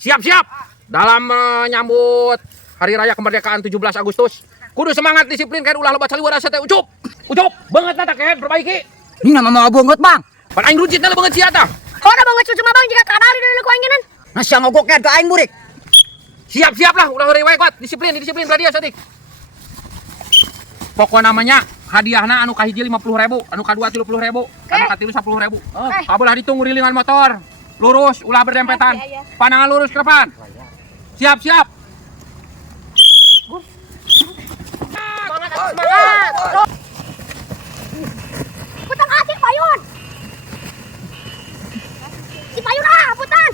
Siap-siap dalam menyambut Hari Raya Kemerdekaan 17 Agustus. Kudu semangat disiplin kayak ulah loba caliwara teh ucup. Ucup, banget nata kayak perbaiki. Ini nama mau bungut bang. Pan aing rujit na banget siata. Oh, na banget cucu bang jika kadari dari ku anginan. Nasi ngogok kayak ke aing murid. Siap-siap lah, ulah hari wae kuat. Disiplin beradiah sadik. Pokok namanya hadiahna anu kahiji 50.000, anu kadua 30.000, anu katilu 10.000. Kabelah ditunggu rilingan motor. Lurus, ulah berdempetan. Pandangan lurus ke depan. Siap-siap. Semangat. Putang asik payun. Si payun putan.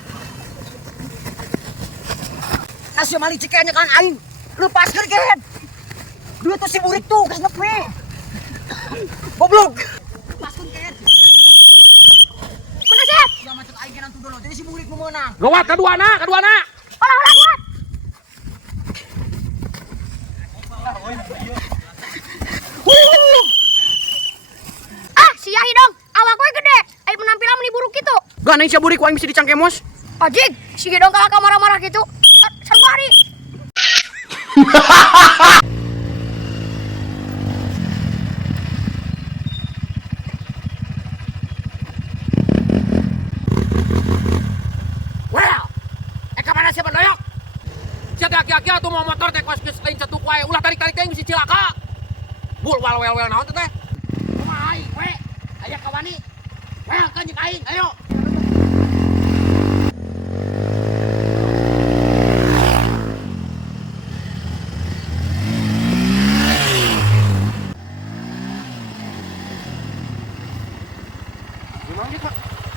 Kasih mali cikanya kan aing. Lepas kergen. Dua tuh si murid tuh kasih nepe. Goblok. Lepaskan ken. Menasib. Udah macet aing kenan tuh dulu. Jadi si murid memenang. Gawat kedua na. Olah kuat. Siahi dong. Awak gue gede. Ayo penampilan meni buruk gitu. Gak nang saburi ku aing bisa dicangkemos. Ajik, si dong kakak marah-marah gitu. Sarwari. Well, kemana siapa doyok? Siapa aki-aki atuh mau motor teh kos geus lain cetuk wae. Ulah tarik-tarik teh bisa cilaka. Bul wel naon teh? Kumaha aing we? Aya kawani. Well kan jeung aing, ayo.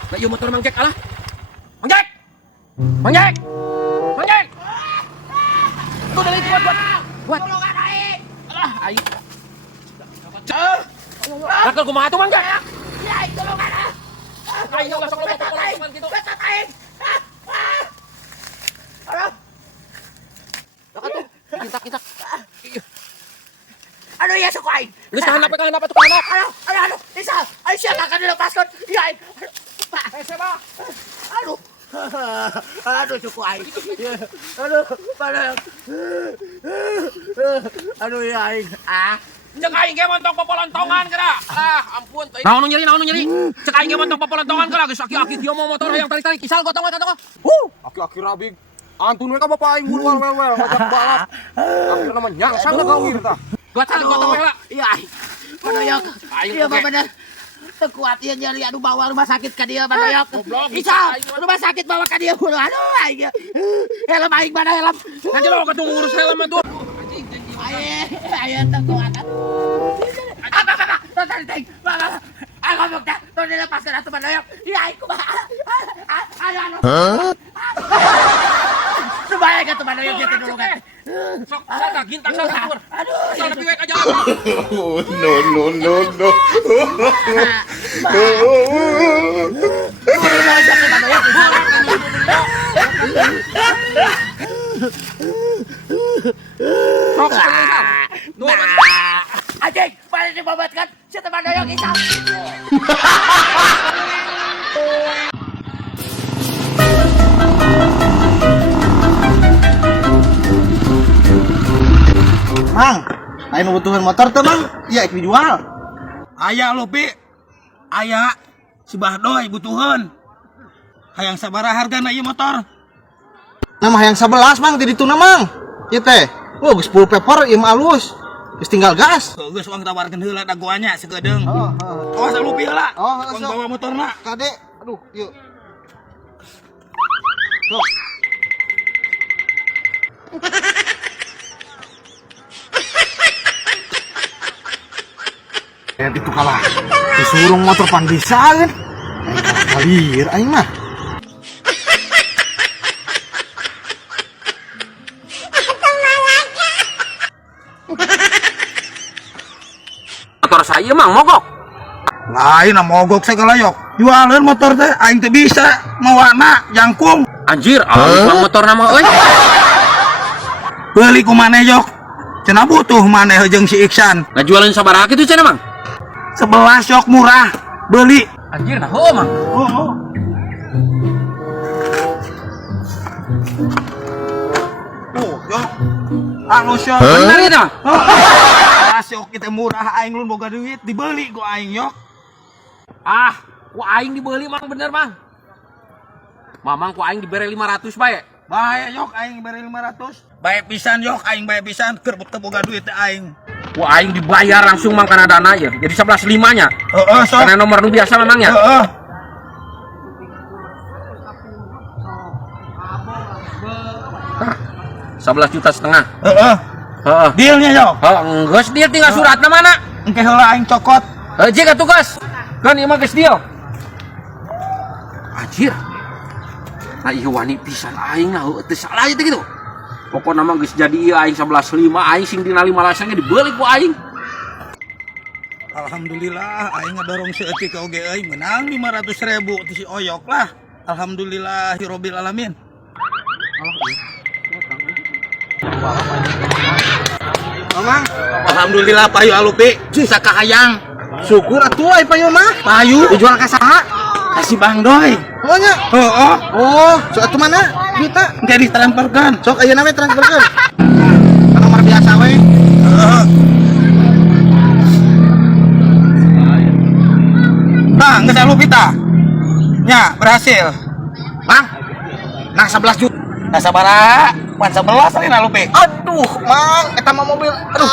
Lah ieu motor Mang Jack alah. Mang Jack. Tuh dari buat. Tolongan aing. Alah aing. Dakal kumaha tuh Mang Jack? Ya, tolongan ah. Aing ulah sok loba pokolan gitu. Betat aing. Aduh. Dakal tuh. Kintak. Aduh ya sok aing. Geus tahan apa tuh kana? Aduh. Bisa. Ayo siapa kan dilepaskan. Ya aing. Siapa? Aduh. Aduh cukup aing. Aduh, padahal. Aduh ya aing. Cek aing ge montong popolontongan kena. Ampun teuing. Naon nu nyeri? Cek aing ge montong popolontongan kena geus aki-aki kieu mau motor hayang tarik-tarik. Isal gotong we kata. Aki-aki rabig. Antun we ka bapak aing mun wel ngajak balap. Akhirna mah nyangsang na gawir tah. Gotong we lah. Iya aing. Padoyok. Iya bener. Tekuat ieu nyeri aduh bawa rumah sakit ka dieu Padoyok. Isal, rumah sakit bawa ka dieu. Aduh aing. Helm aing mana helm? Nanti lo ketemu urus helm tuh. Ayo tekuat. Tarik. Aku mau dah. Tuh dilepaskan atuh Padoyok. Iya aing kumaha. Aduh. Supaya ka tuh Padoyok kita dulu kan. Sok sana gintak sana tur. Aduh. Sana piwe ka jalan. No. Sok sana. Anjing, pada dibabatkan si teman doyok isap. Mang, ayo nubutuhan motor tuh Mang? Iya, ik dijual. Aya lopi, aya si Bahdoy butuhan. Hayang sabaraha hargana ieu motor? Nama yang 11 Mang, di dituna Mang. Ieu teh. Oh, geus full paper ieu mah alus. Geus tinggal gas. Geus uang tawarkeun heula dagoanya sagedeung. Awas lopi heula. Uang bawa motorna. Kade, aduh, yuk. Tuh. Lihat itu kalah disuruh motor pan bisa kan kalir aing mah Motor saya mang mogok. Lain mogok segala yok. Jualan motor teh aing teh bisa mawana jangkung. Anjir, alus motor nama euy. Beuli ku maneh yok. Cenah butuh maneh jeung si Iksan. Ngajualin sabaraha kitu cenah mang? 11 yok murah. Beli. Anjir nah heuh mang. Yok. Alus yok. Bener gitu. Yok kita murah aing lu boga duit dibeli ku aing yok. Ah, ku aing dibeli mang bener mang. Mamang ku aing dibere 500 bae. Bae yok aing beri 500. Bae pisan yok aing bae pisan keur boga duit teh aing. Ku aing dibayar langsung mang kana dana ya. Jadi 11.5-nya. Heeh, sok. Karena nomor nu biasa memangnya. Heeh. 11,5 juta. Heeh. Heeh. Dealnya yok. Geus dia tinggal suratna mana? Engke heula aing cokot. Jika tugas. Kan ieu mah geus dia. Anjir. Nah ieu wani pisan aing nah teu salah teh gitu. Pokona mah geus jadi ieu aing 11.5 aing sing dina 15 ge dibeli ku aing. Alhamdulillah aing ngadorong seeutik ka oge euy menang 500.000 ti si Oyok lah. Alhamdulillahirabbil alamin. Mamang, Alhamdulillah payu alupi bisa kahayang. syukur atuh ai payu mah. Payu Dijual ka saha? kasih Bang Doy. Oh nya. Heeh. Oh, sok atuh mana? Duitna. Engke ditransferkeun. Sok ayeuna we transferkeun. Ka nomor biasa we. Heeh. Bang, geus alupi tah. Nya berhasil. Mang. Nah 11 juta. Nah sabaraha? Wan 11 tadi alupi. Aduh, Mang, eta mah mobil. Aduh,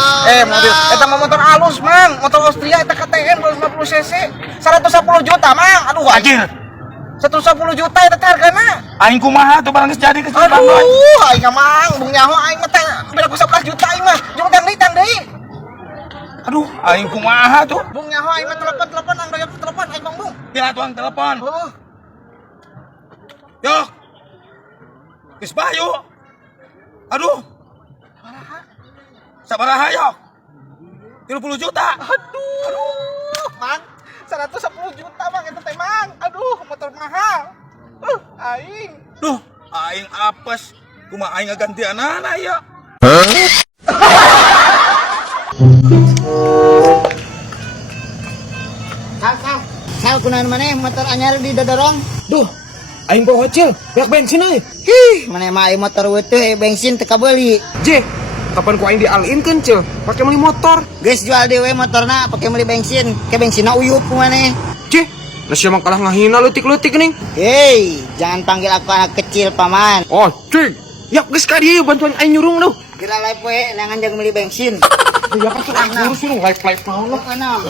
mobil. Eta mah motor alus, Mang. Motor Austria eta KTM 250 cc. 110 juta, Mang. Aduh, Anjir. 110 juta eta teh hargana. Aing kumaha tuh barang geus jadi ke Bang Doy. Aduh, aing mah Mang, bung nyaho aing mah teh beda ku 11 juta aing mah. Jeung tang deui. Aduh, aing kumaha tuh? Bung nyaho aing mah telepon ang doyok telepon aing Bang Bung. Ya tuang telepon. Oh, Yok. Geus bayu. Aduh. Sabaraha yok? 30 juta. aduh, Mang. 110 juta Mang eta teh Mang. Aduh, motor mahal. Aing. Duh, aing apes. Kumaha aing ngagantianana ya? Sal kunaon maneh motor anyar di dodorong. Duh, aing bawa hocil, beak bensin euy. Maneh mah aya motor weutuh bensin teu kabeuli. J, kapan ku aing dialin-keun cil? Pake meuli motor. Geus jual dewe motorna pake meuli bensin. Ke bensinna uyup ku maneh. J, nasi emang kalah ngahina leutik-leutik nih. Hei, jangan panggil aku anak kecil, Paman. Oh, cik. Ya, geus ka dieu bantuan aing nyurung duh. Kira live we nangan jeung meuli bensin. Ya kan suruh suruh live naon lah. Mana? No.